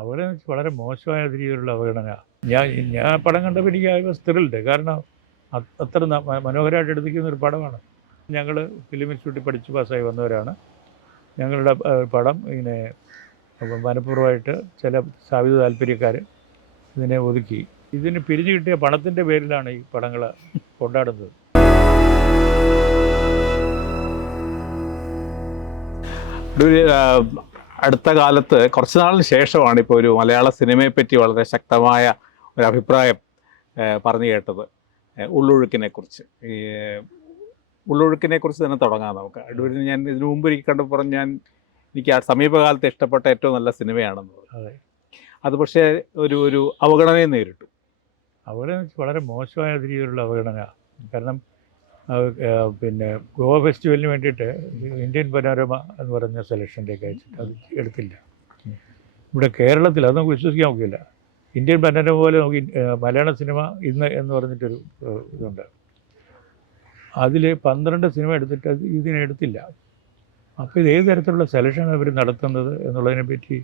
അവരെ വളരെ മോശമായ രീതിയിലുള്ള അവഗണന. ഞാൻ ഞാൻ പടം കണ്ടപ്പോൾ എനിക്ക് ഐ വാസ് ത്രിൽഡ്. കാരണം അത്ര മനോഹരമായിട്ട് എടുത്തിരിക്കുന്ന ഒരു പടമാണ്. ഞങ്ങൾ ഫിലിം ഇൻസ്റ്റിറ്റ്യൂട്ടിൽ പഠിച്ച് പാസ്സായി വന്നവരാണ്. ഞങ്ങളുടെ പടം ഇങ്ങനെ മനഃപൂർവ്വമായിട്ട് ചില സ്ഥാപിത താല്പര്യക്കാർ ഇതിനെ ഒതുക്കി. ഇതിന് പിരിഞ്ഞു കിട്ടിയ പണത്തിൻ്റെ പേരിലാണ് ഈ പടങ്ങൾ കൊണ്ടാടുന്നത്. അടുത്ത കാലത്ത് കുറച്ച് നാളിന് ശേഷമാണ് ഇപ്പോൾ ഒരു മലയാള സിനിമയെപ്പറ്റി വളരെ ശക്തമായ ഒരു അഭിപ്രായം പറഞ്ഞു കേട്ടത്. ഉള്ളൊഴുക്കിനെക്കുറിച്ച്. ഈ ഉള്ളൊഴുക്കിനെക്കുറിച്ച് തന്നെ തുടങ്ങാം നമുക്ക്. അടൂരിന് ഞാൻ ഇതിനു മുമ്പ് എനിക്ക് കണ്ടപ്പോൾ എനിക്ക് ആ സമീപകാലത്ത് ഇഷ്ടപ്പെട്ട ഏറ്റവും നല്ല സിനിമയാണെന്ന് പറഞ്ഞു. അതെ, അത് പക്ഷേ ഒരു അവഗണനയെ നേരിട്ടു. അവഗണന വളരെ മോശമായ രീതിയിലുള്ള അവഗണന. കാരണം പിന്നെ ഗോവ ഫെസ്റ്റിവലിന് വേണ്ടിയിട്ട് ഇന്ത്യൻ പനോരമ എന്ന് പറഞ്ഞ സെലക്ഷനിലേക്ക് അയച്ചിട്ട് അത് എടുത്തില്ല. ഇവിടെ കേരളത്തിൽ അത് നമുക്ക് വിശ്വസിക്കാൻ നോക്കില്ല. ഇന്ത്യൻ പനോരമ പോലെ നമുക്ക് മലയാള സിനിമ ഇന്ന് എന്ന് പറഞ്ഞിട്ടൊരു ഇതുണ്ട്. അതിൽ 12 സിനിമ എടുത്തിട്ട് അത് ഇതിനെടുത്തില്ല. അപ്പോൾ ഇത് ഏത് തരത്തിലുള്ള സെലക്ഷൻ അവർ നടത്തുന്നത് എന്നുള്ളതിനെപ്പറ്റി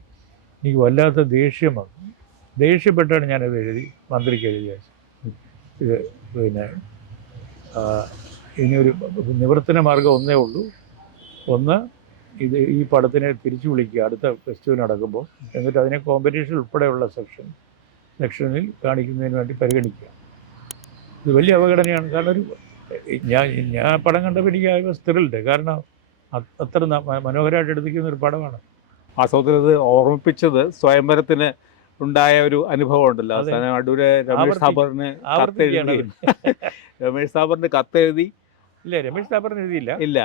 എനിക്ക് വല്ലാത്ത ദേഷ്യം വന്നു. ദേഷ്യപ്പെട്ടാണ് ഞാനത് എഴുതി മന്ത്രിക്ക് എഴുതി അയച്ചത്. ഇത് പിന്നെ ഇനിയൊരു നിവർത്തന മാർഗ്ഗം ഒന്നേ ഉള്ളൂ. ഒന്ന്, ഈ പടത്തിനെ തിരിച്ചു വിളിക്കുക അടുത്ത ഫെസ്റ്റിവൽ നടക്കുമ്പോൾ. എന്നിട്ട് അതിനെ കോമ്പറ്റീഷൻ ഉൾപ്പെടെയുള്ള സെക്ഷനിൽ കാണിക്കുന്നതിന് വേണ്ടി പരിഗണിക്കുക. ഇത് വലിയ അവഗണനയാണ്. കാരണം ഞാൻ പടം കണ്ടപ്പോൾ എനിക്ക് ഐ വാസ് ത്രിൽഡ്. കാരണം അത്ര മനോഹരമായിട്ട് എടുത്തിരിക്കുന്ന ഒരു പടമാണ്. വാസ്തവത്തിൽ ഓർമ്മിപ്പിച്ചത് സ്വയംവരത്തിന് ഉണ്ടായ ഒരു അനുഭവം ഉണ്ടല്ലോ. അവസാനം അടൂര് രമേഷ് സാബറിന് കത്തെഴുതി. ഇല്ല, രമേഷ് സാബറിന് എഴുതിയില്ല. ഇല്ല,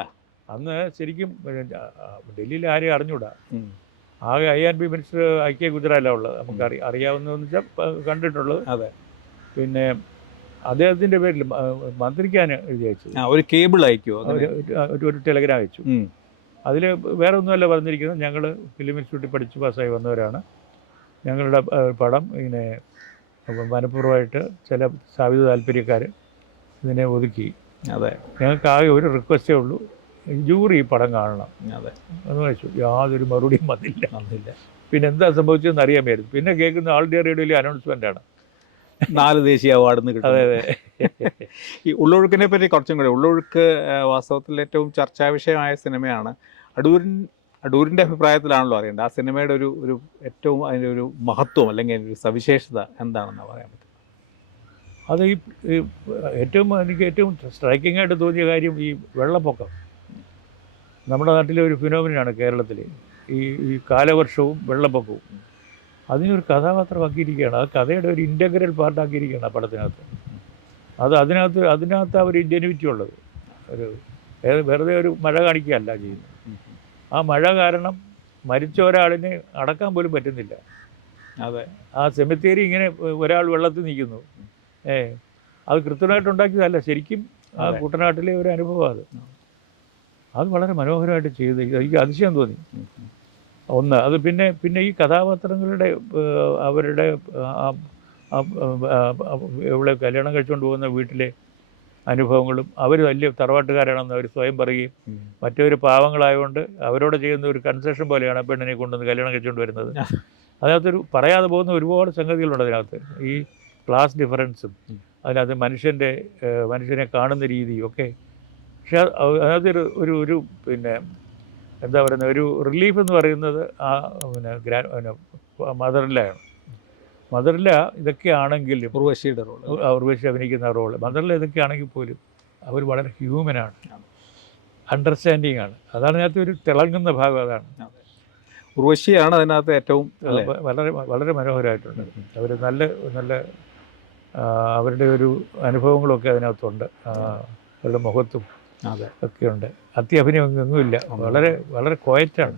അന്ന് ശരിക്കും ഡൽഹിയിൽ ആരെയും അറിഞ്ഞൂടാ. ആകെ IRB മിനിസ്റ്റർ IK ഗുജറാലാണ് ഉള്ളത്. നമുക്ക് അറിയാവുന്നതെന്ന് വെച്ചാൽ കണ്ടിട്ടുള്ളത്. അതെ. പിന്നെ അദ്ദേഹത്തിൻ്റെ പേരിൽ മന്ത്രിക്കാൻ എഴുതി അയച്ചു. ഒരു കേബിൾ അയക്കുമോ, ഒരു ടെലഗ്രാം അയച്ചു. അതിൽ വേറെ ഒന്നുമല്ല പറഞ്ഞിരിക്കുന്നത്, ഞങ്ങൾ ഫിലിം ഇൻസ്റ്റിറ്റ്യൂട്ടിൽ പഠിച്ച് പാസ്സായി വന്നവരാണ്. ഞങ്ങളുടെ പടം ഇങ്ങനെ മനഃപൂർവ്വമായിട്ട് ചില സ്ഥാപിത താല്പര്യക്കാർ ഇതിനെ ഒതുക്കി. അതെ. ഞങ്ങൾക്ക് ആകെ ഒരു റിക്വസ്റ്റേ ഉള്ളൂ, ജൂറി ഈ പടം കാണണം. അതെ എന്ന് വെച്ചു. യാതൊരു മറുപടിയും വന്നില്ല. പിന്നെ എന്താ സംഭവിച്ചതെന്ന് അറിയാൻ പറ്റും. പിന്നെ കേൾക്കുന്ന ആൾ ഇന്ത്യ റേഡിയോയിലെ അനൗൺസ്മെൻ്റാണ് 4 ദേശീയ അവാർഡിന് കിട്ടും. അതെ അതെ. ഈ ഉള്ളൊഴുക്കിനെ പറ്റി കുറച്ചും കൂടെ. ഉള്ളൊഴുക്ക് വാസ്തവത്തിൽ ഏറ്റവും ചർച്ചാ വിഷയമായ സിനിമയാണ്. അടൂരിൻ്റെ അഭിപ്രായത്തിലാണല്ലോ അറിയേണ്ടത്. ആ സിനിമയുടെ ഒരു ഏറ്റവും അതിൻ്റെ ഒരു മഹത്വം അല്ലെങ്കിൽ അതിൻ്റെ ഒരു സവിശേഷത എന്താണെന്ന് പറയാൻ പറ്റും? അത് എനിക്ക് ഏറ്റവും സ്ട്രൈക്കിംഗ് ആയിട്ട് തോന്നിയ കാര്യം ഈ വെള്ളപ്പൊക്കം. നമ്മുടെ നാട്ടിലെ ഒരു ഫിനോമിനാണ് കേരളത്തിൽ ഈ കാലവർഷവും വെള്ളപ്പൊക്കവും. അതിനൊരു കഥാപാത്രമാക്കിയിരിക്കുകയാണ്. ആ കഥയുടെ ഒരു ഇൻ്റഗ്രൽ പാർട്ടാക്കിയിരിക്കുകയാണ് ആ പടത്തിനകത്ത്. അതിനകത്ത് ഒരു ഇൻജെന്യൂറ്റി ഉള്ളത്. വെറുതെ ഒരു മഴ കാണിക്കുകയല്ല ചെയ്യുന്നത്. ആ മഴ കാരണം മരിച്ച ഒരാളിനെ അടക്കാൻ പോലും പറ്റുന്നില്ല. അതെ. ആ സെമിത്തേരി ഇങ്ങനെ ഒരാൾ വെള്ളത്തിൽ നിൽക്കുന്നു. അത് കൃത്യമായിട്ട് ഉണ്ടാക്കിയതല്ല, ശരിക്കും ആ കുട്ടനാട്ടിലെ ഒരു അനുഭവം. അത് വളരെ മനോഹരമായിട്ട് ചെയ്ത് എനിക്ക് അതിശയം തോന്നി. ഒന്ന് അത്. പിന്നെ ഈ കഥാപാത്രങ്ങളുടെ അവരുടെ ഇവിടെ കല്യാണം കഴിച്ചുകൊണ്ട് പോകുന്ന വീട്ടിലെ അനുഭവങ്ങളും, അവർ വലിയ തറവാട്ടുകാരാണെന്ന് അവർ സ്വയം പറയുകയും മറ്റൊരു പാവങ്ങളായതുകൊണ്ട് അവരോട് ചെയ്യുന്ന ഒരു കൺസെഷൻ പോലെയാണ് ആ പെണ്ണിനെ കൊണ്ടുവന്ന് കല്യാണം കഴിച്ചുകൊണ്ട് വരുന്നത്. അതിനകത്തൊരു പറയാതെ പോകുന്ന ഒരുപാട് സംഗതികളുണ്ട് അതിനകത്ത്. ഈ ക്ലാസ് ഡിഫറൻസും അതിനകത്ത് മനുഷ്യനെ കാണുന്ന രീതിയും ഒക്കെ. പക്ഷെ അതിനകത്ത് ഒരു പിന്നെ എന്താ പറയുന്നത്, ഒരു റിലീഫ് എന്ന് പറയുന്നത് ആ മദറിലാണ്. മദറില ഇതൊക്കെ ആണെങ്കിലും ഉർവശിയുടെ റോൾ, ഉർവശി അഭിനയിക്കുന്ന റോള്, മദറില ഇതൊക്കെ ആണെങ്കിൽ പോലും അവർ വളരെ ഹ്യൂമനാണ്, അണ്ടർസ്റ്റാൻഡിങ് ആണ്. അതാണ് അതിനകത്ത് ഒരു തിളങ്ങുന്ന ഭാഗം. അതാണ് ഉർവശിയാണ് അതിനകത്ത് ഏറ്റവും വളരെ വളരെ മനോഹരമായിട്ടുണ്ട്. അവർ നല്ല അവരുടെ ഒരു അനുഭവങ്ങളൊക്കെ അതിനകത്തുണ്ട്. അവരുടെ മുഖത്തും ഒക്കെയുണ്ട്. അത്യഭിനയം ഒന്നുമില്ല. വളരെ വളരെ ക്വയറ്റാണ്.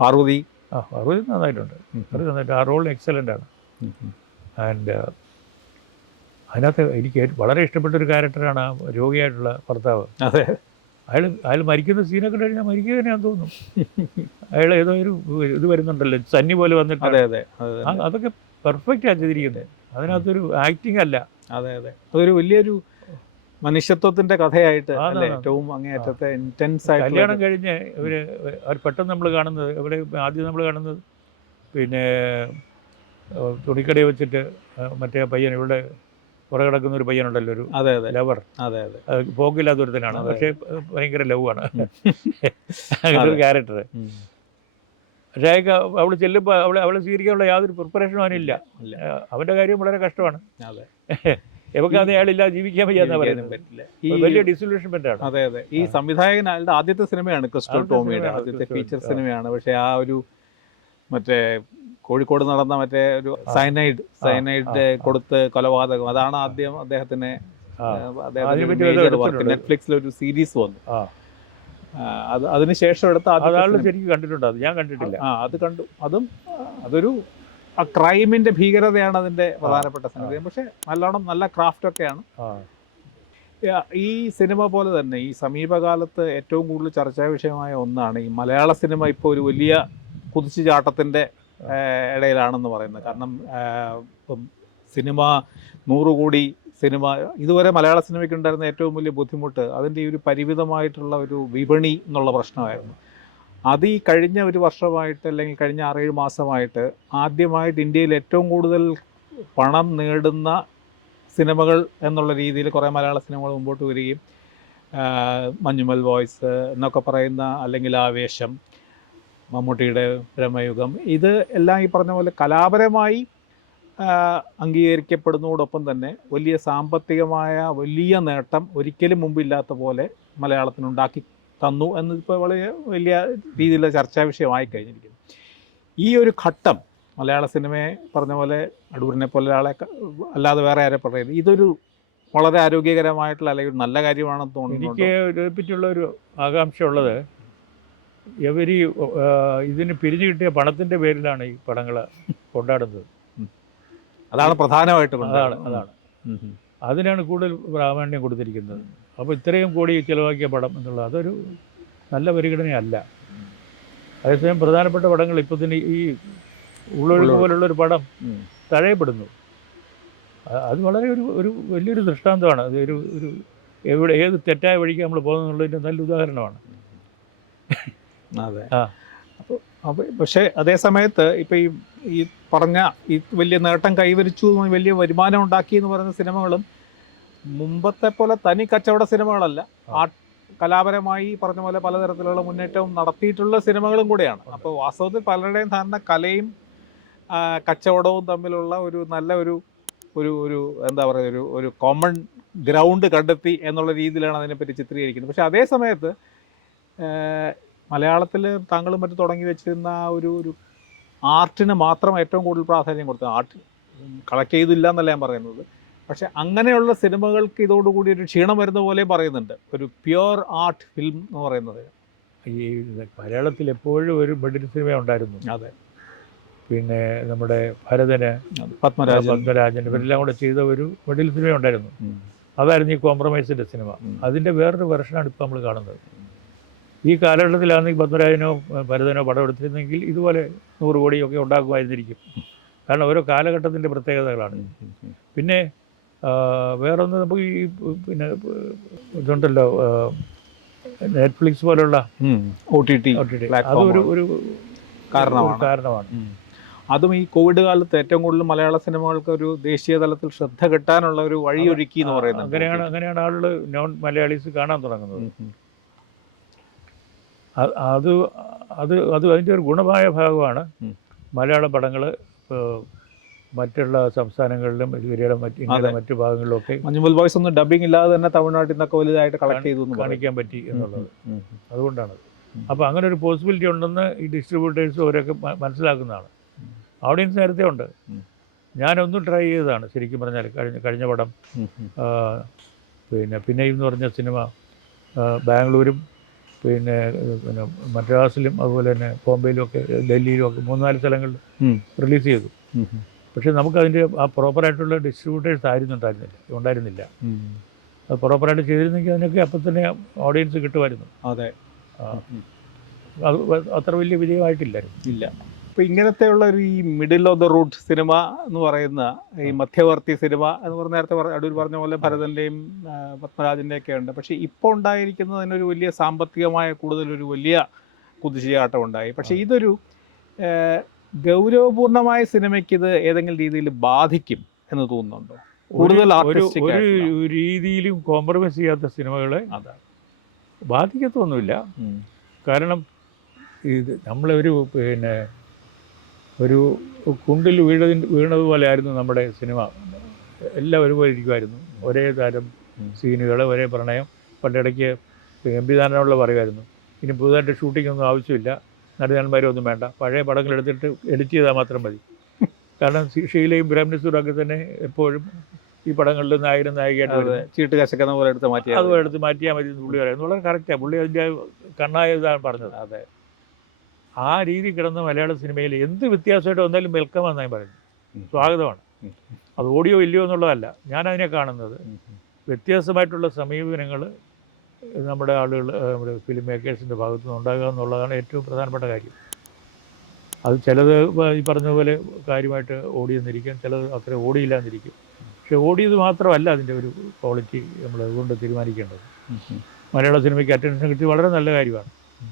പാർവതി നന്നായിട്ടുണ്ട്. ആ റോൾ എക്സലൻ്റ് ആണ്. ആൻഡ് അതിനകത്ത് എനിക്ക് വളരെ ഇഷ്ടപ്പെട്ടൊരു ക്യാരക്ടറാണ് ആ രോഗിയായിട്ടുള്ള ഭർത്താവ്. അതെ. അയാൾ മരിക്കുന്ന സീനൊക്കെ കഴിഞ്ഞാൽ മരിക്കുക തന്നെയാണെന്ന് തോന്നുന്നു. അയാൾ ഏതോ ഒരു ഇത് വരുന്നുണ്ടല്ലോ, സന്നി പോലെ വന്നിട്ട്. അതൊക്കെ പെർഫെക്റ്റാണ് ചെയ്തിരിക്കുന്നത്. അതിനകത്തൊരു ആക്ടിങ് അല്ല. അതെ അതെ. അതൊരു വലിയൊരു മനുഷ്യത്വത്തിന്റെ കഥയായിട്ട് ഏറ്റവും അങ്ങേയറ്റത്തെ ഇന്റൻസ് ആയിട്ട്. കല്യാണം കഴിഞ്ഞ് അവർ പെട്ടെന്ന് നമ്മൾ കാണുന്നത്, ആദ്യം നമ്മൾ കാണുന്നത് പിന്നെ തുണിക്കടയിൽ വെച്ചിട്ട് മറ്റേ പയ്യൻ ഇവിടെ പുറകെ കിടക്കുന്ന ഒരു പയ്യനുണ്ടല്ലോ, ഒരു അതെ അതെ ലവർ, അതെ അതെ പോക്കില്ലാത്ത ഒരുത്തനാണ്, അതെ. പക്ഷേ ഭയങ്കര ലവാണ് അങ്ങനെ ഒരു ക്യാരക്ടർ. പക്ഷേ അയാൾക്ക് അവൾ ചെല്ലുമ്പോൾ അവളെ സ്വീകരിക്കാനുള്ള യാതൊരു പ്രിപ്പറേഷനും അവനില്ല. ഇല്ല. അവൻ്റെ കാര്യം വളരെ കഷ്ടമാണ്. അതെ. എവക്കാതെ അയാളില്ലാതെ ജീവിക്കാൻ വയ്യാന്നാ പറയുന്നത്. പറ്റില്ല. വലിയ ഡിസൊല്യൂഷൻമെന്റ് ആണ്. അതെ അതെ. ഈ സംവിധായകൻ അയാളുടെ ആദ്യത്തെ സിനിമയാണ് ക്രിസ്റ്റോ ആദ്യത്തെ ടോമിയുടെ, സിനിമയാണ് ആദ്യത്തെ ക്രിസ്റ്റോ ഫീച്ചർ ടോമി. സിനിമയാണ്. പക്ഷേ ആ ഒരു മറ്റേ കോഴിക്കോട് നടന്ന മറ്റേ ഒരു സൈനൈഡ് കൊടുത്ത് കൊലപാതകം, അതാണ് ആദ്യം അദ്ദേഹത്തിന് അതിനെപ്പറ്റി വർക്ക്. നെറ്റ്ഫ്ലിക്സിൽ ഒരു സീരീസ് വന്നു. അതിനുശേഷം എടുത്ത അതാളും ശരിക്കും കണ്ടിട്ടുണ്ട്. അത് ഞാൻ കണ്ടിട്ടില്ല. അത് കണ്ടു. അതൊരു ആ ക്രൈമിന്റെ ഭീകരതയാണ് അതിന്റെ പ്രധാനപ്പെട്ട സംഗതി. പക്ഷെ നല്ല ക്രാഫ്റ്റൊക്കെയാണ്. ഈ സിനിമ പോലെ തന്നെ ഈ സമീപകാലത്ത് ഏറ്റവും കൂടുതൽ ചർച്ചാ വിഷയമായ ഒന്നാണ് ഈ മലയാള സിനിമ ഇപ്പോൾ ഒരു വലിയ കുതിച്ചുചാട്ടത്തിൻ്റെ ഇടയിലാണെന്ന് പറയുന്നത്. കാരണം ഇപ്പം സിനിമ 100 കോടി സിനിമ, ഇതുവരെ മലയാള സിനിമയ്ക്ക് ഉണ്ടായിരുന്ന ഏറ്റവും വലിയ ബുദ്ധിമുട്ട് അതിൻ്റെ ഈ ഒരു പരിമിതമായിട്ടുള്ള ഒരു വിപണി എന്നുള്ള പ്രശ്നമായിരുന്നു. അത് ഈ കഴിഞ്ഞ ഒരു വർഷമായിട്ട് അല്ലെങ്കിൽ കഴിഞ്ഞ 6-7 മാസമായിട്ട് ആദ്യമായിട്ട് ഇന്ത്യയിൽ ഏറ്റവും കൂടുതൽ പണം നേടുന്ന സിനിമകൾ എന്നുള്ള രീതിയിൽ കുറേ മലയാള സിനിമകൾ മുമ്പോട്ട് വരികയും മഞ്ഞുമൽ ബോയ്സ് എന്നൊക്കെ പറയുന്ന, അല്ലെങ്കിൽ ആവേശം, മമ്മൂട്ടിയുടെ ബ്രഹ്മയുഗം, ഇത് എല്ലാം ഈ പറഞ്ഞ പോലെ കലാപരമായി അംഗീകരിക്കപ്പെടുന്നതോടൊപ്പം തന്നെ വലിയ സാമ്പത്തികമായ വലിയ നേട്ടം ഒരിക്കലും മുമ്പില്ലാത്ത പോലെ മലയാളത്തിനുണ്ടാക്കി തന്നു എന്നിപ്പോൾ വളരെ വലിയ രീതിയിലുള്ള ചർച്ചാ വിഷയമായി കഴിഞ്ഞിരിക്കുന്നു. ഈ ഒരു ഘട്ടം മലയാള സിനിമയെ പറഞ്ഞ പോലെ അടൂരിനെ പോലെ ഒരാളെ അല്ലാതെ വേറെ ആരെ പറയുന്നത് ഇതൊരു വളരെ ആരോഗ്യകരമായിട്ടുള്ള അല്ലെങ്കിൽ നല്ല കാര്യമാണെന്ന് തോന്നുന്നു. എനിക്ക് ഇതിനെപ്പറ്റിയുള്ള ഒരു ആകാംക്ഷ ഉള്ളത്, ഇവർ ഇതിന് പിരിഞ്ഞു കിട്ടിയ പണത്തിൻ്റെ പേരിലാണ് ഈ പടങ്ങൾ കൊണ്ടാടുന്നത്. അതാണ് പ്രധാനമായിട്ടും. അതാണ് അതിനാണ് കൂടുതൽ പ്രാധാന്യം കൊടുത്തിരിക്കുന്നത്. അപ്പോൾ ഇത്രയും കോടി ചിലവാക്കിയ പടം എന്നുള്ളത് അതൊരു നല്ല പരിഗണനയല്ല. അതേസമയം പ്രധാനപ്പെട്ട പടങ്ങൾ ഇപ്പോൾ തന്നെ ഈ ഉള്ളൊഴുക്ക് പോലുള്ളൊരു പടം തഴയപ്പെടുന്നു. അത് വളരെ ഒരു വലിയൊരു ദൃഷ്ടാന്തമാണ്. അത് ഒരു ഏത് തെറ്റായ വഴിക്ക് നമ്മൾ പോകുന്നുള്ളതിൻ്റെ നല്ല ഉദാഹരണമാണ്. അതെ. അപ്പോൾ പക്ഷേ അതേ സമയത്ത് ഇപ്പോൾ ഈ പറഞ്ഞ ഈ വലിയ നേട്ടം കൈവരിച്ചു, വലിയ വരുമാനം ഉണ്ടാക്കി എന്ന് പറയുന്ന സിനിമകളും മുമ്പത്തെ പോലെ തനി കച്ചവട സിനിമകളല്ല, കലാപരമായി പറഞ്ഞ പോലെ പലതരത്തിലുള്ള മുന്നേറ്റവും നടത്തിയിട്ടുള്ള സിനിമകളും കൂടെയാണ്. അപ്പോൾ വാസ്തവത്തിൽ പലരുടെയും ധാരണ കലയും കച്ചവടവും തമ്മിലുള്ള ഒരു നല്ല ഒരു എന്താ പറയുക ഒരു കോമൺ ഗ്രൗണ്ട് കണ്ടെത്തി എന്നുള്ള രീതിയിലാണ് അതിനെപ്പറ്റി ചിത്രീകരിക്കുന്നത്. പക്ഷേ അതേ സമയത്ത് മലയാളത്തിൽ താങ്കളും മറ്റും തുടങ്ങി വെച്ചിരുന്ന ആ ഒരു ആർട്ടിന് മാത്രം ഏറ്റവും കൂടുതൽ പ്രാധാന്യം കൊടുത്തത്. ആർട്ട് കളക്ട് ചെയ്തില്ല എന്നല്ല ഞാൻ പറയുന്നത്. പക്ഷെ അങ്ങനെയുള്ള സിനിമകൾക്ക് ഇതോടുകൂടി ഒരു ക്ഷീണം വരുന്ന പോലെ പറയുന്നുണ്ട്. ഒരു പ്യുവർ ആർട്ട് ഫിലിം എന്ന് പറയുന്നത് ഈ മലയാളത്തിൽ എപ്പോഴും ഒരു ബഡ്ഡി സിനിമ ഉണ്ടായിരുന്നു. അതെ. പിന്നെ നമ്മുടെ ഭരതന്, പത്മരാജൻ ഇവരെല്ലാം കൂടെ ചെയ്ത ഒരു ബഡ്ഡി സിനിമ ഉണ്ടായിരുന്നു. അതായിരുന്നു ഈ കോംപ്രമൈസിൻ്റെ സിനിമ. അതിൻ്റെ വേറൊരു വെർഷനാണ് ഇപ്പോൾ നമ്മൾ കാണുന്നത്. ഈ കാലഘട്ടത്തിലാണെങ്കിൽ പത്മരാജനോ ഭരതനോ പടം എടുത്തിരുന്നെങ്കിൽ ഇതുപോലെ 100 കോടിയൊക്കെ ഉണ്ടാക്കുമായിരുന്നിരിക്കും. കാരണം ഓരോ കാലഘട്ടത്തിൻ്റെ പ്രത്യേകതകളാണ്. പിന്നെ വേറൊന്ന് നമുക്ക് ഈ പിന്നെ ഇതുണ്ടല്ലോ, നെറ്റ്ഫ്ലിക്സ് പോലുള്ള OTT അതൊരു കാരണമാണ്. അതും ഈ കോവിഡ് കാലത്ത് ഏറ്റവും കൂടുതൽ മലയാള സിനിമകൾക്ക് ഒരു ദേശീയ തലത്തിൽ ശ്രദ്ധ കിട്ടാനുള്ള ഒരു വഴിയൊരുക്കി എന്ന് പറയുന്നത്. അങ്ങനെയാണ് ആളുകൾ നോൺ മലയാളീസ് കാണാൻ തുടങ്ങുന്നത്. അതിൻ്റെ ഒരു ഗുണമായ ഭാഗമാണ് മലയാള പടങ്ങൾ മറ്റുള്ള സംസ്ഥാനങ്ങളിലും ഇന്ത്യയുടെ മറ്റു ഭാഗങ്ങളിലൊക്കെ മഞ്ഞുമൽ ബോയ്സ് ഒന്നും ഡബിങ് ഇല്ലാതെ തന്നെ തമിഴ്നാട്ടിൽ നിന്നൊക്കെ വലുതായിട്ട് കളക്ട് ചെയ്തു കാണിക്കാൻ പറ്റി എന്നുള്ളത്. അതുകൊണ്ടാണ്. അപ്പോൾ അങ്ങനെ ഒരു പോസിബിലിറ്റി ഉണ്ടെന്ന് ഈ ഡിസ്ട്രിബ്യൂട്ടേഴ്സും അവരൊക്കെ മനസ്സിലാക്കുന്നതാണ്. ഓഡിയൻസ് നേരത്തെ ഉണ്ട്. ഞാനൊന്നും ട്രൈ ചെയ്തതാണ് ശരിക്കും പറഞ്ഞാൽ. കഴിഞ്ഞ പടം പിന്നെയും എന്ന് പറഞ്ഞ സിനിമ ബാംഗ്ലൂരും പിന്നെ മദ്രാസിലും അതുപോലെ തന്നെ ബോംബെയിലും ഒക്കെ ഡൽഹിയിലും ഒക്കെ 3-4 സ്ഥലങ്ങളിൽ റിലീസ് ചെയ്തു. പക്ഷേ നമുക്കതിൻ്റെ ആ പ്രോപ്പറായിട്ടുള്ള ഡിസ്ട്രിബ്യൂട്ടേഴ്സ് ഉണ്ടായിരുന്നില്ല. അത് പ്രോപ്പറായിട്ട് ചെയ്തിരുന്നെങ്കിൽ അതിനൊക്കെ അപ്പം തന്നെ ഓഡിയൻസ് കിട്ടുമായിരുന്നു. അതെ. അത് അത്ര വലിയ വിജയമായിട്ടില്ലായിരുന്നു. ഇല്ല. അപ്പോൾ ഇങ്ങനത്തെയുള്ള ഈ middle of the route cinema എന്ന് പറയുന്ന ഈ മധ്യവർത്തി സിനിമ എന്ന് പറഞ്ഞ നേരത്തെ അടൂർ പറഞ്ഞ പോലെ ഭരതൻ്റെയും പത്മരാജൻ്റെയൊക്കെ ഉണ്ട്. പക്ഷേ ഇപ്പോൾ ഉണ്ടായിരിക്കുന്നതിനൊരു വലിയ സാമ്പത്തികമായ കൂടുതലൊരു വലിയ കുതിച്ചുചാട്ടം ഉണ്ടായി. പക്ഷേ ഇതൊരു ഗൗരവപൂർണമായ സിനിമയ്ക്ക് ഇത് ഏതെങ്കിലും രീതിയിൽ ബാധിക്കും എന്ന് തോന്നുന്നുണ്ടോ? കൂടുതൽ ഒരു ആർട്ടിസ്റ്റിക് ഒരു രീതിയിലും കോംപ്രമൈസ് ചെയ്യാത്ത സിനിമകളെ അതാണ്. ബാധിക്കത്തൊന്നുമില്ല. കാരണം ഇത് നമ്മളൊരു ഒരു കുണ്ടിൽ വീണതുപോലെ ആയിരുന്നു നമ്മുടെ സിനിമ. എല്ലാം ഒരുപോലെ ഇരിക്കുമായിരുന്നു, ഒരേ തരം സീനുകൾ, ഒരേ പ്രണയം. പണ്ടിടയ്ക്ക് എംപിധാനുള്ള പറയുമായിരുന്നു, ഇനി പുതുതായിട്ട് ഷൂട്ടിംഗ് ഒന്നും ആവശ്യമില്ല, നടന്മാരൊന്നും വേണ്ട, പഴയ പടങ്ങൾ എടുത്തിട്ട് എഡിറ്റ് ചെയ്താൽ മാത്രം മതി. കാരണം ഷീലയും ബ്രഹ്മനിസൂറും ഒക്കെ തന്നെ എപ്പോഴും ഈ പടങ്ങളിൽ നായകനും നായികയായിട്ട് ചീട്ട് കശക്കുന്ന പോലെ എടുത്ത് മാറ്റിയാൽ അതുപോലെ എടുത്ത് മാറ്റിയാൽ മതി എന്ന് പുള്ളി പറയുന്നത് വളരെ കറക്റ്റാണ്. പുള്ളി അതിൻ്റെ കണ്ണായതാണ് പറഞ്ഞത്. അതെ, ആ രീതി കിടന്ന മലയാള സിനിമയിൽ എന്ത് വ്യത്യാസമായിട്ട് വന്നാലും വെൽക്കം എന്നായി പറഞ്ഞു, സ്വാഗതമാണ്. അത് ഓഡിയോ ഇല്ലയോ എന്നുള്ളതല്ല ഞാനതിനെ കാണുന്നത്. വ്യത്യാസമായിട്ടുള്ള സമീപനങ്ങൾ നമ്മുടെ ആളുകൾ, നമ്മുടെ ഫിലിം മേക്കേഴ്സിൻ്റെ ഭാഗത്തു നിന്ന് ഉണ്ടാകുക എന്നുള്ളതാണ് ഏറ്റവും പ്രധാനപ്പെട്ട കാര്യം. അത് ചിലത് ഈ പറഞ്ഞതുപോലെ കാര്യമായിട്ട് ഓടിയെന്നിരിക്കും, ചിലത് അത്ര ഓടിയില്ലാന്നിരിക്കും. പക്ഷെ ഓടിയത് മാത്രമല്ല അതിൻ്റെ ഒരു ക്വാളിറ്റി നമ്മൾ അതുകൊണ്ട് തീരുമാനിക്കേണ്ടത്. മലയാള സിനിമയ്ക്ക് അറ്റൻഷൻ കിട്ടി വളരെ നല്ല കാര്യമാണ്,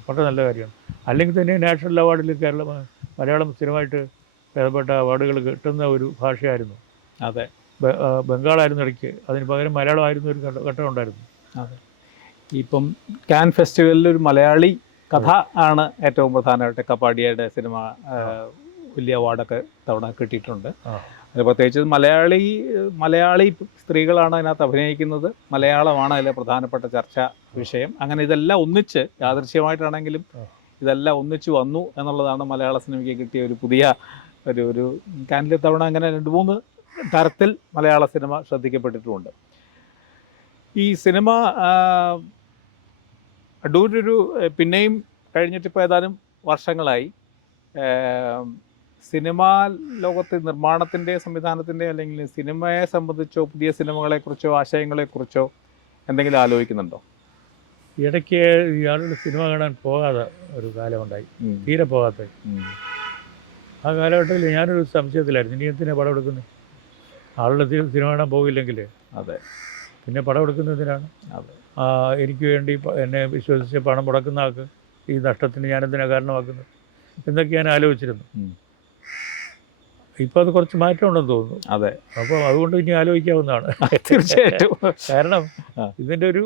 വളരെ നല്ല കാര്യമാണ്. അല്ലെങ്കിൽ തന്നെ നാഷണൽ അവാർഡിൽ മലയാളം സ്ഥിരമായിട്ട് ഭേദപ്പെട്ട അവാർഡുകൾ കിട്ടുന്ന ഒരു ഭാഷയായിരുന്നു. അതെ, ബംഗാളായിരുന്നു ഇടയ്ക്ക്, അതിന് പകരം മലയാളമായിരുന്നു ഒരു ഘട്ടം ഉണ്ടായിരുന്നു. അതെ. ഇപ്പം കാൻ ഫെസ്റ്റിവലിൽ ഒരു മലയാളി കഥ ആണ് ഏറ്റവും പ്രധാനമായിട്ട്. കപ്പാടിയയുടെ സിനിമ വലിയ അവാർഡൊക്കെ തവണ കിട്ടിയിട്ടുണ്ട്. അത് പ്രത്യേകിച്ച് മലയാളി സ്ത്രീകളാണ് അതിനകത്ത് അഭിനയിക്കുന്നത്, മലയാളമാണ് അതിലെ പ്രധാനപ്പെട്ട ചർച്ചാ വിഷയം. അങ്ങനെ ഇതെല്ലാം ഒന്നിച്ച് യാദൃശ്യമായിട്ടാണെങ്കിലും ഇതെല്ലാം ഒന്നിച്ച് വന്നു എന്നുള്ളതാണ് മലയാള സിനിമയ്ക്ക് കിട്ടിയ ഒരു പുതിയ ഒരു കാനിലെ തവണ. അങ്ങനെ 2-3 തരത്തിൽ മലയാള സിനിമ ശ്രദ്ധിക്കപ്പെട്ടിട്ടുമുണ്ട്. ഈ സിനിമ അടൂരൊരു പിന്നെയും കഴിഞ്ഞിട്ടിപ്പോൾ ഏതാനും വർഷങ്ങളായി സിനിമാ ലോകത്ത് നിർമ്മാണത്തിൻ്റെ സംവിധാനത്തിൻ്റെ അല്ലെങ്കിൽ സിനിമയെ സംബന്ധിച്ചോ പുതിയ സിനിമകളെക്കുറിച്ചോ ആശയങ്ങളെക്കുറിച്ചോ എന്തെങ്കിലും ആലോചിക്കുന്നുണ്ടോ? ഇടയ്ക്ക് ഇയാളുടെ സിനിമ കാണാൻ പോകാതെ ഒരു കാലമുണ്ടായി, തീരെ പോകാത്ത. ആ കാലഘട്ടത്തിൽ ഞാനൊരു സംശയത്തിലായിരുന്നു, ഇനി എന്തിനാണ് പടം എടുക്കുന്നത്? ആളുടെ സിനിമ കാണാൻ പോകില്ലെങ്കിൽ അതെ പിന്നെ പടം എടുക്കുന്നതിനാണ്. അതെ, എനിക്ക് വേണ്ടി എന്നെ വിശ്വസിച്ച് പണം മുടക്കുന്ന ആൾക്ക് ഈ നഷ്ടത്തിന് ഞാനെന്തിനാണ് കാരണമാക്കുന്നത് എന്നൊക്കെ ഞാൻ ആലോചിച്ചിരുന്നു. ഇപ്പോൾ അത് കുറച്ച് മാറ്റമുണ്ടെന്ന് തോന്നുന്നു. അതെ, അപ്പോൾ അതുകൊണ്ട് ഇനി ആലോചിക്കാവുന്നതാണ് തീർച്ചയായിട്ടും. കാരണം ഇതിൻ്റെ ഒരു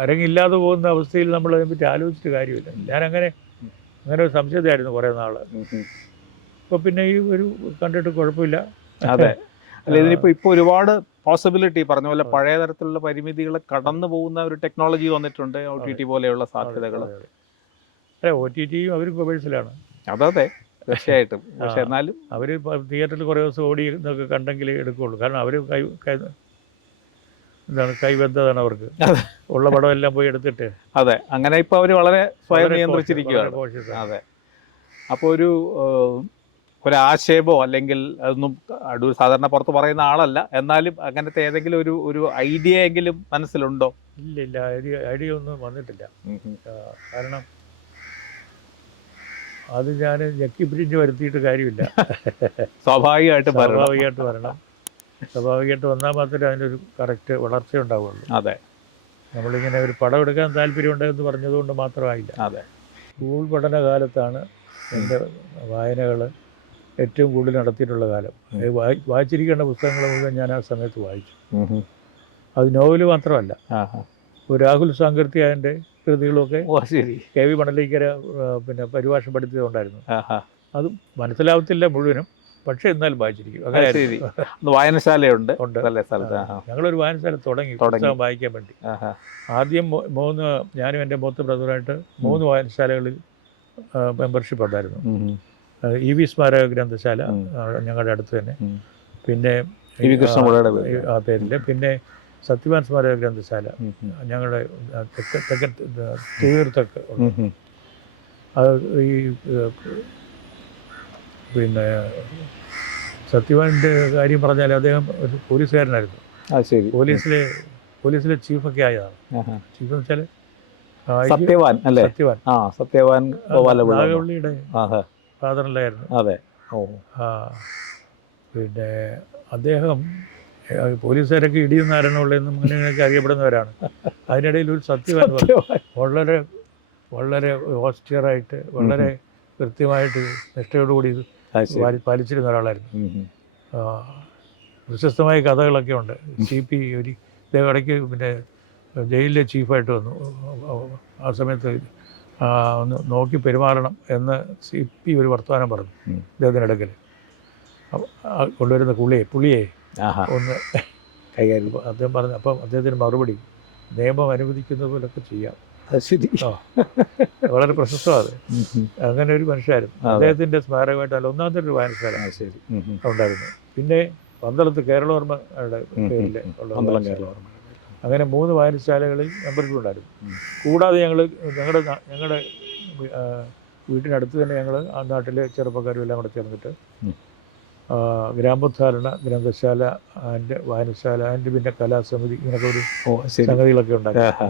അരങ്ങില്ലാതെ പോകുന്ന അവസ്ഥയിൽ നമ്മൾ അതിനെപ്പറ്റി ആലോചിച്ചിട്ട് കാര്യമില്ല. ഞാനങ്ങനെ ഒരു സംശയമായിരുന്നു കുറേ നാൾ. ഇപ്പോൾ പിന്നെ ഈ ഒരു കണ്ടിട്ട് കുഴപ്പമില്ല. അതെ, അല്ല ഇതിനിപ്പോൾ ഒരുപാട് പോസിബിലിറ്റി പറഞ്ഞ പോലെ പഴയ തരത്തിലുള്ള പരിമിതികൾ കടന്നു പോകുന്ന ഒരു ടെക്നോളജി വന്നിട്ടുണ്ട്, OTT പോലെയുള്ള സാധ്യതകൾ. അല്ല, OTT അവർ കൊമേഴ്സിലാണ്. അതെ, തീർച്ചയായിട്ടും. പക്ഷെ എന്നാലും അവർ തിയേറ്ററിൽ കുറേ ദിവസം ഓടി എന്നൊക്കെ കണ്ടെങ്കിലേ എടുക്കുകയുള്ളൂ. കാരണം അവർ കൈബദ്ധതാണ് അവർക്ക്, ഉള്ള പടം എല്ലാം പോയി എടുത്തിട്ട്. അതെ, അങ്ങനെ ഇപ്പോൾ അവർ വളരെ സ്വയം നിയന്ത്രിച്ചിരിക്കുകയാണ്. അതെ, അപ്പോൾ ഒരാശയമോ അല്ലെങ്കിൽ അതൊന്നും അടൂർ സാധാരണ പുറത്ത് പറയുന്ന ആളല്ല, എന്നാലും അങ്ങനത്തെ ഏതെങ്കിലും ഒരു ഐഡിയ എങ്കിലും മനസ്സിലുണ്ടോ? ഇല്ല, ഐഡിയ ഒന്നും വന്നിട്ടില്ല. കാരണം അത് ഞാൻ ഞെക്കി പിരിഞ്ഞ് വരുത്തിയിട്ട് കാര്യമില്ല. സ്വാഭാവികമായിട്ട് വരണം. സ്വാഭാവികമായിട്ട് വന്നാൽ മാത്രമേ അതിനൊരു കറക്റ്റ് വളർച്ച ഉണ്ടാവുകയുള്ളൂ. അതെ, നമ്മളിങ്ങനെ ഒരു പടം എടുക്കാൻ താല്പര്യമുണ്ടെന്ന് പറഞ്ഞതുകൊണ്ട് മാത്രമായില്ല. അതെ, സ്കൂൾ പഠനകാലത്താണ് എൻ്റെ വായനകൾ ഏറ്റവും കൂടുതൽ നടത്തിയിട്ടുള്ള കാലം. വായിച്ചിരിക്കേണ്ട പുസ്തകങ്ങൾ മുഴുവൻ ഞാൻ ആ സമയത്ത് വായിച്ചു. അത് നോവൽ മാത്രമല്ല, രാഹുൽ സാങ്കർത്തിയായൻ്റെ കൃതികളൊക്കെ KV മണലിക്കര പിന്നെ പരിഭാഷപ്പെടുത്തിയതുണ്ടായിരുന്നു. അത് മനസ്സിലാവത്തില്ല മുഴുവനും, പക്ഷേ എന്നാലും വായിച്ചിരിക്കും. അങ്ങനെ വായനശാലയുണ്ട്. ഞങ്ങളൊരു വായനശാല തുടങ്ങി പുസ്തകം വായിക്കാൻ വേണ്ടി. ആദ്യം ഞാനും എൻ്റെ മൂത്ത ബ്രദറായിട്ട് 3 വായനശാലകളിൽ മെമ്പർഷിപ്പ് ഉണ്ടായിരുന്നു. EV സ്മാരക ഗ്രന്ഥശാല ഞങ്ങളുടെ അടുത്ത് തന്നെ, പിന്നെ ആ പേരിൽ, പിന്നെ സത്യവാൻ സ്മാരക ഗ്രന്ഥശാല ഞങ്ങളുടെ തെക്കൻ തിരുവനന്തപുരത്തൊക്കെ ഉണ്ട്. അത് ഈ പിന്നെ സത്യവാൻ്റെ കാര്യം പറഞ്ഞാൽ അദ്ദേഹം ഒരു പോലീസുകാരനായിരുന്നു. പോലീസിലെ ചീഫൊക്കെ ആയതാണ്. ചീഫ് എന്ന് വെച്ചാൽ സത്യവാൻ നാഗവള്ളിയുടെ ഫാദറിലായിരുന്നു. അതെ, പിന്നെ അദ്ദേഹം പോലീസുകാരൊക്കെ ഇടിയും നാരണമുള്ളതെന്നും അങ്ങനെയൊക്കെ അറിയപ്പെടുന്നവരാണ്. അതിനിടയിൽ ഒരു സത്യവാൻ വളരെ വളരെ ഓസ്റ്റിയറായിട്ട് വളരെ കൃത്യമായിട്ട് നിഷ്ഠയോടുകൂടി ഇത് അത് ശരി. പാലിച്ചിരുന്ന ഒരാളായിരുന്നു. ഉം, ഉം. ആ, പ്രശസ്തമായ കഥകളൊക്കെ ഉണ്ട്. CP ഒരു ഇദ്ദേഹം ഇടയ്ക്ക് പിന്നെ ജയിലിലെ ചീഫായിട്ട് വന്നു. ആ സമയത്ത് ഒന്ന് നോക്കി പെരുമാറണം എന്ന് CP ഒരു വർത്തമാനം പറഞ്ഞു ഉം. ഇദ്ദേഹത്തിനിടയ്ക്ക്. കൊണ്ടുവരുന്ന പുള്ളിയെ ആഹാ. ഒന്ന് കൈകാര്യം. അദ്ദേഹം പറഞ്ഞു. അപ്പം അദ്ദേഹത്തിന് മറുപടി, നിയമം അനുവദിക്കുന്ന പോലൊക്കെ ചെയ്യാം. അത് ശരി. ആ, വളരെ പ്രശസ്തമാണ് അത്. ഉം, ഉം. അങ്ങനെ ഒരു മനുഷ്യരായിരുന്നു. അതെ. അദ്ദേഹത്തിൻ്റെ സ്മാരകമായിട്ട് അല്ല ഒന്നാമത്തെ ഒരു വായനശാല അത് ശരി. ഉം, ഉം. ഉണ്ടായിരുന്നു. പിന്നെ പന്തളത്ത് കേരളവർമ്മയുടെ ഉം, ഉം, പേരിൽ ഉം. ഉള്ള പന്തളം വായനശാല. കേരളവർമ്മ. അങ്ങനെ 3 വായനശാലകളിൽ മെമ്പർഷിപ്പ് ഉണ്ടായിരുന്നു. കൂടാതെ ഞങ്ങളുടെ വീട്ടിനടുത്ത് തന്നെ ഞങ്ങൾ ആ നാട്ടിലെ ചെറുപ്പക്കാരും എല്ലാം കൂടെ ചേർന്നിട്ട് ഉം. ഗ്രാമോദ്ധാരണ ഗ്രന്ഥശാല ആൻഡ് വായനശാല ആൻഡ് പിന്നെ കലാസമിതി ഇങ്ങനെയൊക്കെ ഒരു ഓ ശരി. സംഗതികളൊക്കെ ഉണ്ടാക്കി. ആഹാ.